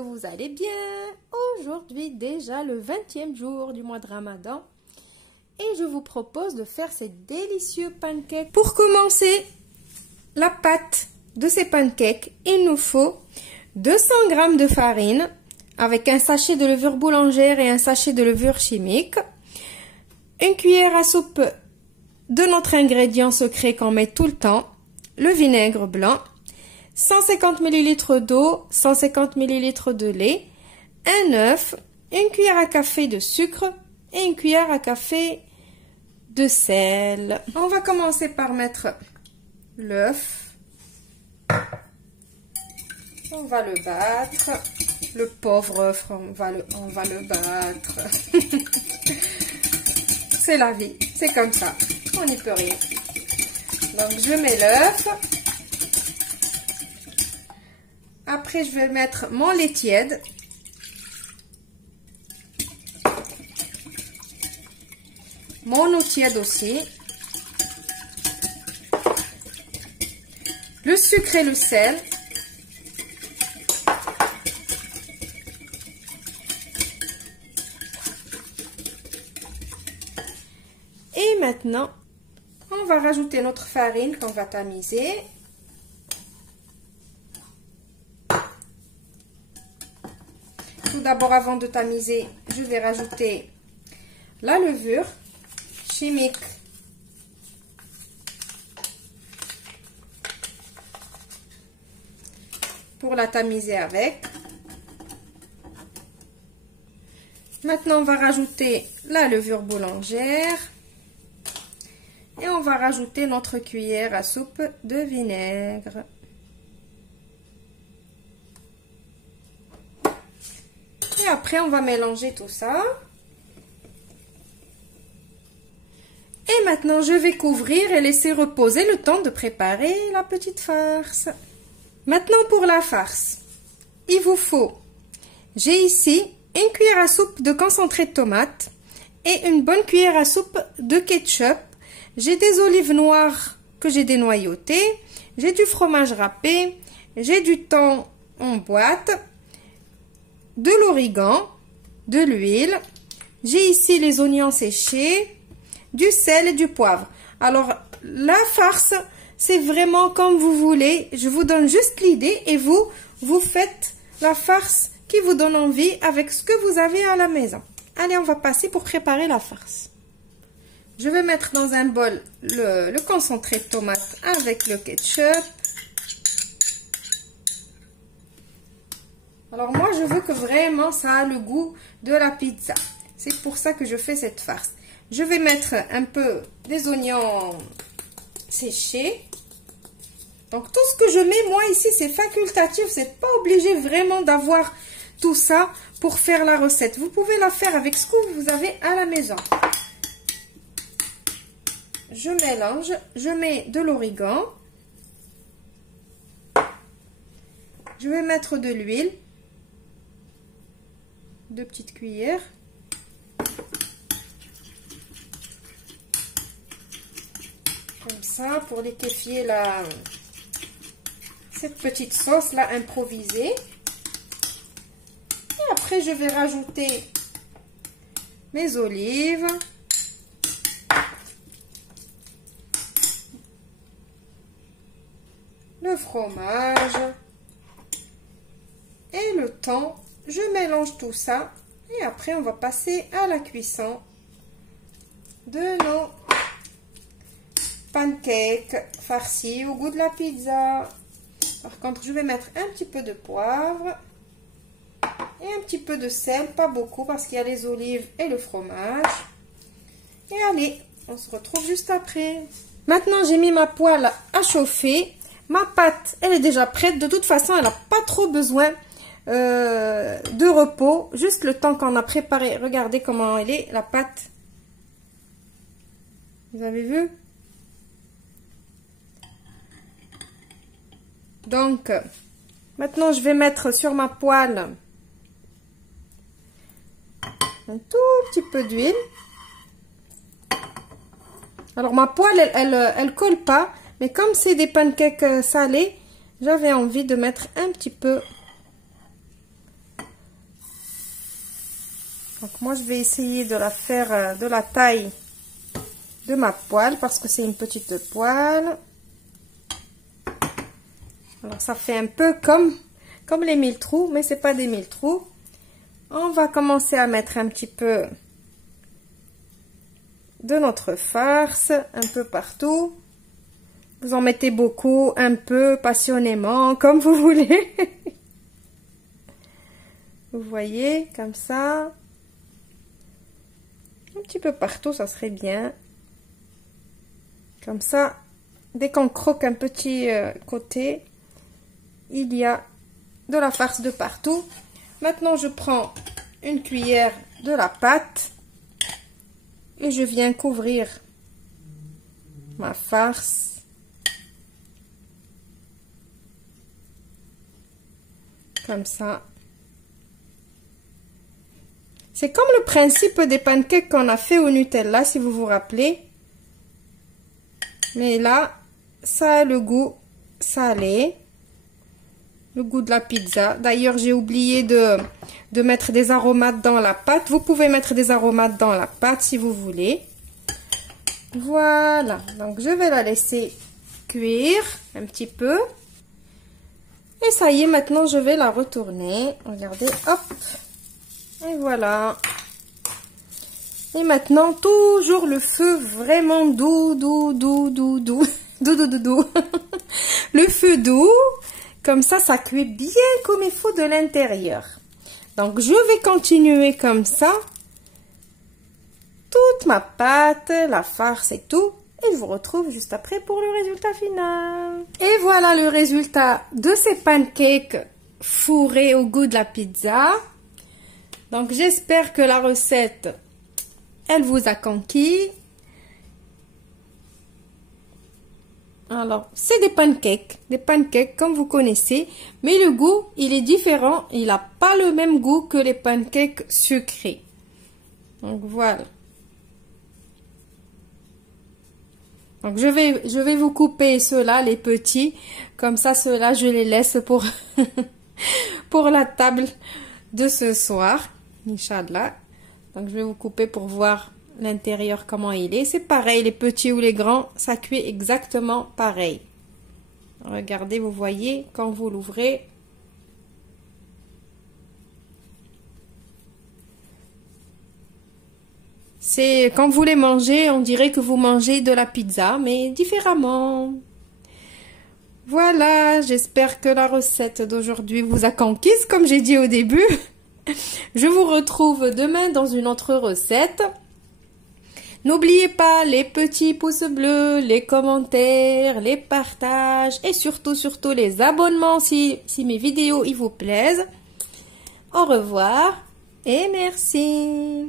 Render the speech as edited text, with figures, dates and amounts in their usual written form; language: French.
que vous allez bien. Aujourd'hui, déjà le 20e jour du mois de Ramadan. Et je vous propose de faire ces délicieux pancakes. Pour commencer, la pâte de ces pancakes, il nous faut 200 g de farine avec un sachet de levure boulangère et un sachet de levure chimique. Une cuillère à soupe de notre ingrédient secret qu'on met tout le temps, le vinaigre blanc. 150 ml d'eau, 150 ml de lait, un œuf, une cuillère à café de sucre et une cuillère à café de sel. On va commencer par mettre l'œuf. On va le battre. Le pauvre œuf, on va le battre. C'est la vie, c'est comme ça. On n'y peut rien. Donc je mets l'œuf. Après, je vais mettre mon lait tiède. Mon eau tiède aussi. Le sucre et le sel. Et maintenant, on va rajouter notre farine qu'on va tamiser. Tout d'abord, avant de tamiser, je vais rajouter la levure chimique. Pour la tamiser avec. Maintenant, on va rajouter la levure boulangère. Et on va rajouter notre cuillère à soupe de vinaigre. Et après, on va mélanger tout ça. Et maintenant, je vais couvrir et laisser reposer le temps de préparer la petite farce. Maintenant, pour la farce, il vous faut, j'ai ici une cuillère à soupe de concentré de tomate et une bonne cuillère à soupe de ketchup. J'ai des olives noires que j'ai dénoyautées, j'ai du fromage râpé, j'ai du thon en boîte, de l'origan, de l'huile, j'ai ici les oignons séchés, du sel et du poivre. Alors, la farce, c'est vraiment comme vous voulez. Je vous donne juste l'idée et vous faites la farce qui vous donne envie avec ce que vous avez à la maison. Allez, on va passer pour préparer la farce. Je vais mettre dans un bol le concentré de tomate avec le ketchup. Alors moi, je veux que vraiment ça a le goût de la pizza. C'est pour ça que je fais cette farce. Je vais mettre un peu des oignons séchés. Donc tout ce que je mets, moi ici, c'est facultatif. C'est pas obligé vraiment d'avoir tout ça pour faire la recette. Vous pouvez la faire avec ce que vous avez à la maison. Je mélange, je mets de l'origan. Je vais mettre de l'huile. 2 petites cuillères. Comme ça, pour liquéfier cette petite sauce là improvisée. Et après, je vais rajouter mes olives. Le fromage. Et le thon. Je mélange tout ça. Et après, on va passer à la cuisson de nos pancakes farcis au goût de la pizza. Par contre, je vais mettre un petit peu de poivre et un petit peu de sel, pas beaucoup parce qu'il y a les olives et le fromage. Et allez, on se retrouve juste après. Maintenant, j'ai mis ma poêle à chauffer. Ma pâte, elle est déjà prête. De toute façon, elle n'a pas trop besoin de repos. Juste le temps qu'on a préparé. Regardez comment elle est, la pâte. Vous avez vu? Donc, maintenant, je vais mettre sur ma poêle un tout petit peu d'huile. Alors, ma poêle, elle colle pas. Mais comme c'est des pancakes salés, j'avais envie de mettre un petit peu Donc moi je vais essayer de la faire de la taille de ma poêle parce que c'est une petite poêle. Alors ça fait un peu comme les mille trous, mais c'est pas des mille trous. On va commencer à mettre un petit peu de notre farce un peu partout. Vous en mettez beaucoup, un peu, passionnément, comme vous voulez. Vous voyez, comme ça. Un petit peu partout, ça serait bien. Comme ça, dès qu'on croque un petit côté, il y a de la farce de partout. Maintenant, je prends une cuillère de la pâte et je viens couvrir ma farce. Comme ça. C'est comme le principe des pancakes qu'on a fait au Nutella, si vous vous rappelez. Mais là, ça a le goût salé. Le goût de la pizza. D'ailleurs, j'ai oublié de mettre des aromates dans la pâte. Vous pouvez mettre des aromates dans la pâte si vous voulez. Voilà. Donc, je vais la laisser cuire un petit peu. Et ça y est, maintenant, je vais la retourner. Regardez, hop. Et voilà. Et maintenant, toujours le feu vraiment doux. Le feu doux. Comme ça cuit bien comme il faut de l'intérieur. Donc, je vais continuer comme ça. Toute ma pâte, la farce et tout. Et je vous retrouve juste après pour le résultat final. Et voilà le résultat de ces pancakes fourrés au goût de la pizza. Donc, j'espère que la recette, elle vous a conquis. Alors, c'est des pancakes comme vous connaissez. Mais le goût, il est différent. Il n'a pas le même goût que les pancakes sucrés. Donc, voilà. Donc, je vais vous couper ceux-là, les petits. Comme ça, ceux-là, je les laisse pour, pour la table de ce soir. Inch'Allah. Donc, je vais vous couper pour voir l'intérieur, comment il est. C'est pareil, les petits ou les grands, ça cuit exactement pareil. Regardez, vous voyez, quand vous l'ouvrez. C'est quand vous les mangez, on dirait que vous mangez de la pizza, mais différemment. Voilà, j'espère que la recette d'aujourd'hui vous a conquise, comme j'ai dit au début. Je vous retrouve demain dans une autre recette. N'oubliez pas les petits pouces bleus, les commentaires, les partages et surtout les abonnements si mes vidéos ils vous plaisent. Au revoir et merci.